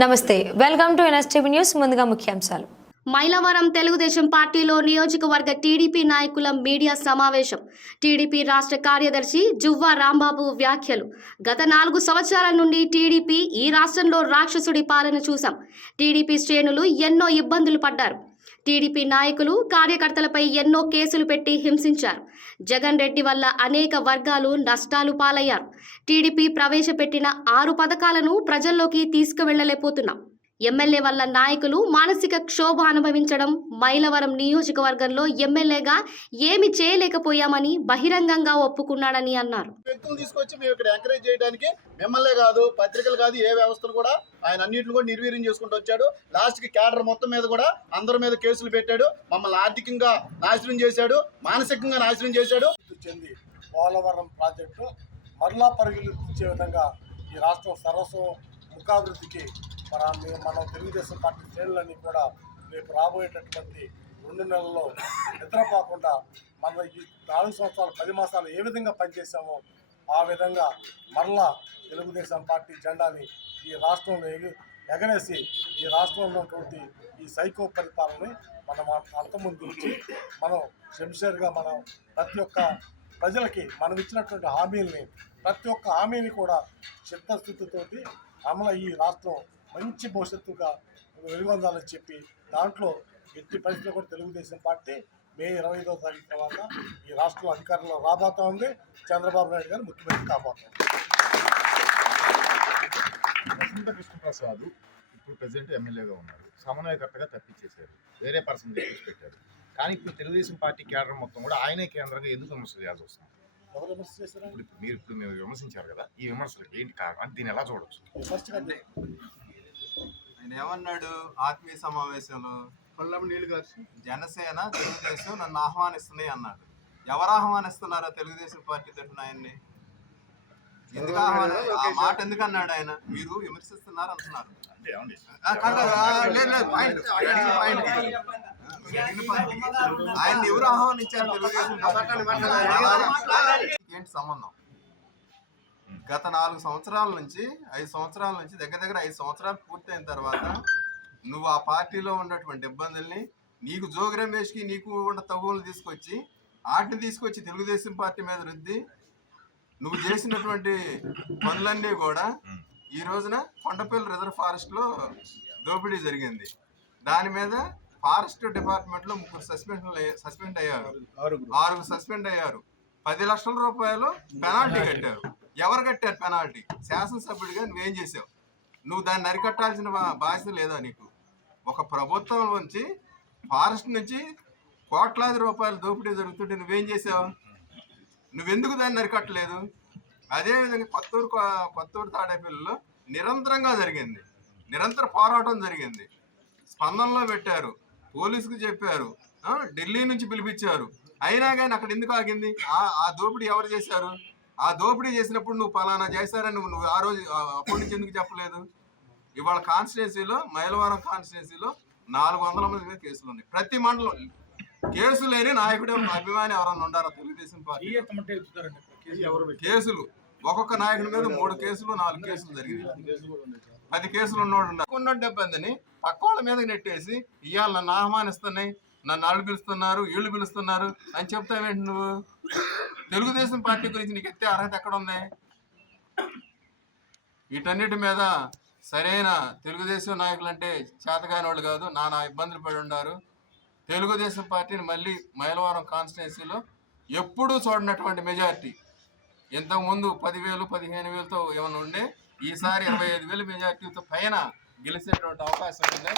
నమస్తే welcome to NSTV news. ముందుగా ముఖ్యాంశాలు. మైలవరం తెలుగుదేశం పార్టీలో నియోజకవర్గ టీడీపీ నాయకుల మీడియా సమావేశం. టీడీపీ రాష్ట్ర కార్యదర్శి జువ్వా రాంబాబు వ్యాఖ్యలు. గత నాలుగు సంవత్సరాల నుండి టీడీపీ ఈ రాష్ట్రంలో రాక్షసుడి పాలన చూశాం. టీడీపీ శ్రేణులు ఎన్నో ఇబ్బందులు పడ్డారు. టీడీపీ నాయకులు కార్యకర్తలపై ఎన్నో కేసులు పెట్టి హింసించారు. జగన్ రెడ్డి వల్ల అనేక వర్గాలు నష్టాలు పాలయ్యారు. టీడీపీ ప్రవేశపెట్టిన ఆరు పథకాలను ప్రజల్లోకి తీసుకువెళ్ళలేకపోతున్నాం. ఎమ్మెల్యే వల్ల నాయకులు మానసిక క్షోభ అనుభవించడం మైలవరం నియోజకవర్గంలో ఎమ్మెల్యేగా ఏమి చేయలేకపోయామని బహిరంగంగా ఒప్పుకున్నాడని అన్నారు. వ్యక్తులు తీసుకొచ్చి మేము ఇక్కడ ఎంకరేజ్ చేయడానికి మిమ్మల్నే కాదు పత్రికలు కాదు ఏ వ్యవస్థలు కూడా ఆయన అన్నింటిని కూడా నిర్వీర్యం చేసుకుంటూ వచ్చాడు. లాస్ట్కి క్యాడర్ మొత్తం మీద కూడా అందరి మీద కేసులు పెట్టాడు. మమ్మల్ని ఆర్థికంగా నాశనం చేశాడు మానసికంగా నాశనం చేశాడు. చెంది పోలవరం ప్రాజెక్టు మరలా పరుగులిచ్చే విధంగా ఈ రాష్ట్రం సర్వస్వం ముఖాభివృద్ధికి మన మనం తెలుగుదేశం పార్టీ శ్రేణులన్నీ కూడా రేపు రాబోయేటటువంటి రెండు నెలల్లో నిద్రపోకుండా మన ఈ నాలుగు సంవత్సరాలు పది మాసాలు ఏ విధంగా పనిచేసామో ఆ విధంగా మరలా తెలుగుదేశం పార్టీ జెండాని ఈ రాష్ట్రంలో ఎగి ఎగరేసి ఈ రాష్ట్రంలో ఉన్నటువంటి ఈ సైకో పరిపాలనని మనం అంతముందు ఉంచి మనం సిన్సియర్గా మనం ప్రతి ఒక్క ప్రజలకి మనం ఇచ్చినటువంటి హామీల్ని ప్రతి ఒక్క హామీని కూడా చిత్తశుద్ధితోటి కమల ఈ రాష్ట్రం మంచి భవిష్యత్తుగా వెలుగొందాలని చెప్పి దాంట్లో ఎట్టి పరిస్థితుల్లో కూడా తెలుగుదేశం పార్టీ మే ఇరవై ఐదవ తారీఖు తర్వాత ఈ రాష్ట్రంలో అధికారంలో రాబోతా ఉంది. చంద్రబాబు నాయుడు గారు ముఖ్యమంత్రి కాబోతుంది వసంత కృష్ణప్రసాద్ ఇప్పుడు ప్రెసిడెంట్ ఎమ్మెల్యేగా ఉన్నారు. సమన్వయకర్తగా తప్పించేశారు. వేరే పర్సన్ తెప్పించి పెట్టారు. కానీ ఇప్పుడు తెలుగుదేశం పార్టీ కేడర్ మొత్తం కూడా ఆయనే కేంద్రంగా ఎందుకు విమర్శ చేయాల్సి వస్తుంది? ఎవరు విమర్శ చేశారు ఇప్పుడు మీరు ఇప్పుడు మీరు విమర్శించారు కదా ఈ విమర్శలకు ఏంటి కారణం అంటే దీన్ని ఎలా చూడొచ్చు విమర్శగా ఆయన ఏమన్నాడు ఆత్మీయ సమావేశంలో కొల్లం నీళ్ళు గారు జనసేన తెలుగుదేశం నన్ను ఆహ్వానిస్తున్నాయి అన్నాడు ఎవరు ఆహ్వానిస్తున్నారో తెలుగుదేశం పార్టీ తరఫున ఆయన్ని ఎందుకు ఆహ్వాన ఆ మాట ఎందుకు అన్నాడు ఆయన మీరు విమర్శిస్తున్నారు అంటున్నారు లేదు, లేదు, ఆయన ఆయన్ని ఎవరు ఆహ్వానించారు ఏంటి సంబంధం? గత నాలుగు సంవత్సరాల నుంచి ఐదు సంవత్సరాల నుంచి దగ్గర దగ్గర ఐదు సంవత్సరాలు పూర్తయిన తర్వాత నువ్వు ఆ పార్టీలో ఉన్నటువంటి ఇబ్బందుల్ని నీకు జోగి రమేష్కి నీకు ఉన్న తగువులు తీసుకొచ్చి వాటిని తీసుకొచ్చి తెలుగుదేశం పార్టీ మీద రుద్ది నువ్వు చేసినటువంటి పనులన్నీ కూడా ఈ రోజున కొండపల్లి రిజర్వ్ ఫారెస్ట్లో దోపిడీ జరిగింది. దాని మీద ఫారెస్ట్ డిపార్ట్మెంట్లో ముగ్గురు సస్పెండ్ సస్పెండ్ అయ్యారు. ఆరుగురు. సస్పెండ్ అయ్యారు. పది లక్షల రూపాయలు పెనాల్టీ కట్టారు. ఎవరు కట్టారు పెనాల్టీ? శాసనసభ్యుడిగా నువ్వేం చేసావు? నువ్వు దాన్ని అరికట్టాల్సిన బాధ్యత లేదా నీకు? ఒక ప్రభుత్వం నుంచి ఫారెస్ట్ నుంచి కోట్లాది రూపాయల దోపిడీ జరుగుతుంటే నువ్వేం చేసావు? నువ్వెందుకు దాన్ని అరికట్టలేదు? అదేవిధంగా కొత్తూరు కొత్తూరు తాడేపల్లిలో నిరంతరంగా జరిగింది. నిరంతర పోరాటం జరిగింది. స్పందనలో పెట్టారు. పోలీసుకు చెప్పారు. ఆ, ఢిల్లీ నుంచి పిలిపించారు. అయినా కానీ అక్కడ ఎందుకు ఆగింది? ఆ ఆ దోపిడీ ఎవరు చేశారు? ఆ దోపిడీ చేసినప్పుడు నువ్వు పలానా చేశారని నువ్వు నువ్వు ఆ రోజు అప్పటి నుంచి ఎందుకు చెప్పలేదు? ఇవాళ కాన్స్టిట్యున్సీలో మైలవరం కాన్స్టిట్యున్సీలో నాలుగు వందల మంది మీద కేసులు ఉన్నాయి. ప్రతి మండలం కేసు లేని నాయకుడు అభిమాని ఎవరన్నా ఉండారా? తెలుగుదేశం పార్టీ కేసులు. ఒక్కొక్క నాయకుడి మీద మూడు కేసులు నాలుగు కేసులు జరిగింది పది కేసులు ఉన్నోడు ఉన్నారు. ఉన్నోడు ఇబ్బందిని పక్క వాళ్ళ మీద నెట్టేసి ఇవాళ నన్ను ఆహ్వానిస్తున్నాయి నన్ను వాళ్ళు పిలుస్తున్నారు వీళ్ళు పిలుస్తున్నారు అని చెప్తావేంటి నువ్వు? తెలుగుదేశం పార్టీ గురించి నీకు ఎత్తే అర్హత ఎక్కడ ఉంది వీటన్నిటి మీద సరైన తెలుగుదేశం నాయకులు అంటే చేతగాని వాళ్ళు కాదు నానా ఇబ్బందులు పడి ఉన్నారు తెలుగుదేశం పార్టీని మళ్ళీ మైలవరం కాన్స్టిట్యున్సీలో ఎప్పుడూ చూడనటువంటి మెజారిటీ ఇంతకుముందు పదివేలు పదిహేను వేలతో ఏమైనా ఉండే ఈసారి ఇరవై ఐదు వేలు మెజార్టీతో పైన గెలిచేటువంటి అవకాశం ఉంది